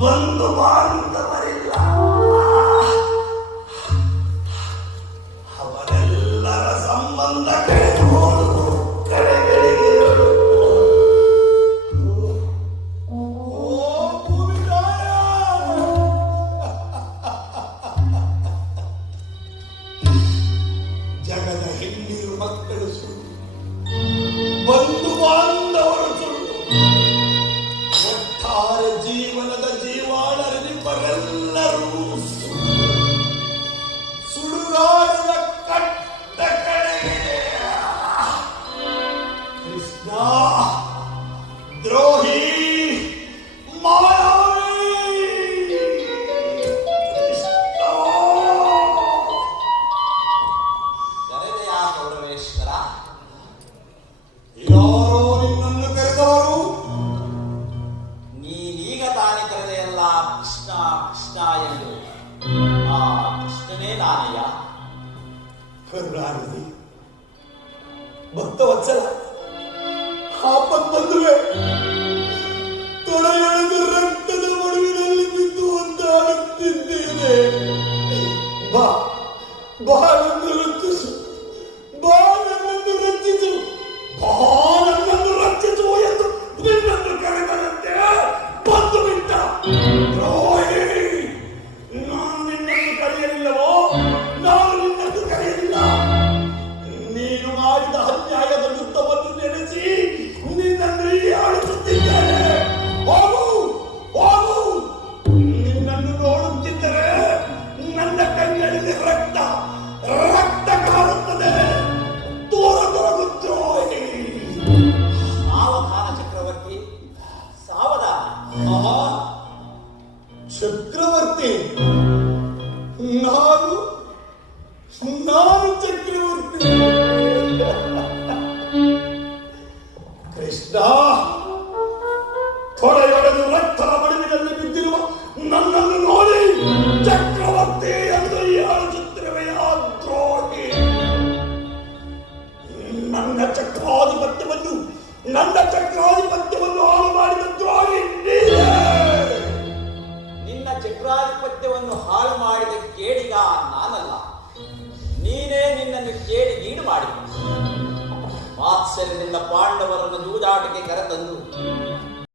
ಬಂಧು ಬಾಂಧವರಿಲ್ಲ ಅವರೆಲ್ಲರ ಸಂಬಂಧ! ಜಗದ ಹೆಣ್ಣಿರು ಮಕ್ಕಳು ಸುಳ್ಳು ಬಂಧು ಬಾಂಧವರು ಕೃಷ್ಣ ಎಂದು ಆ ಕೃಷ್ಣನೇ ನಾನಯ್ಯ ಕರುಣಾನಿಧಿ ಭಕ್ತವತ್ಸಲ ಆಪತ್ ಬಂದುವೆ ತೊಡೆಯೊಳಗೆ ರಕ್ತದ ಮಡುವಿನಲ್ಲಿ ಬಿದ್ದು ಒಂದಾಡುತ್ತಿದ್ದೇನೆ ಬಾ ಬಾ ನನ್ನನ್ನು ಮಾಡಿದ ಅನ್ಯಾಯದ ಯುದ್ಧವನ್ನು ನೆನೆಸಿ ನಿನ್ನನ್ನು ಇಲ್ಲಿ ಆಡಿಸುತ್ತಿದ್ದೇನೆ ಹೋಗು ಹೋಗು. ನಿನ್ನನ್ನು ನೋಡುತ್ತಿದ್ದರೆ ನನ್ನ ಕಣ್ಣಲ್ಲಿ ರಕ್ತ ರಕ್ತ ಕಾಣುತ್ತದೆ. ದೂರ ಹೋಗುತ್ತೋಗಿ ಸಾವಧಾನ ಚಕ್ರವರ್ತಿ ಸಾವಧಾನ. ಚಕ್ರವರ್ತಿ ನಾನು ನಾನು ಚಕ್ರವರ್ತಿ. ಕೃಷ್ಣ ತೊಡೆಯೊಡೆದು ರಕ್ತದ ಮಡುವಿನಲ್ಲಿ ಬಿದ್ದಿರುವ ನನ್ನನ್ನು ನೋಡಿ ಚಕ್ರವರ್ತಿ ಎಂದು ಆಲೋಚಿಸುತ್ತಿರುವೆಯ ದ್ರೋಹಿ. ನನ್ನ ಚಕ್ರಾಧಿಪತ್ಯವನ್ನು ನನ್ನ ಚಕ್ರಾಧಿಪತ್ಯವನ್ನು ಹಾಳು ಮಾಡಿದ ದ್ರೋಹಿ ನೀನೇ. ನಿನ್ನ ಚಕ್ರಾಧಿಪತ್ಯವನ್ನು ಹಾಳು ಮಾಡಿದ ಕೇಳಿಗ ನಾನಲ್ಲ. ನೀನೇ ನಿನ್ನನ್ನು ಕೇಳಿ ಆಶ್ಚರ್ಯದಿಂದ ಪಾಂಡವರನ್ನು ಜೂಜಾಟಕ್ಕೆ ಕರೆತಂದು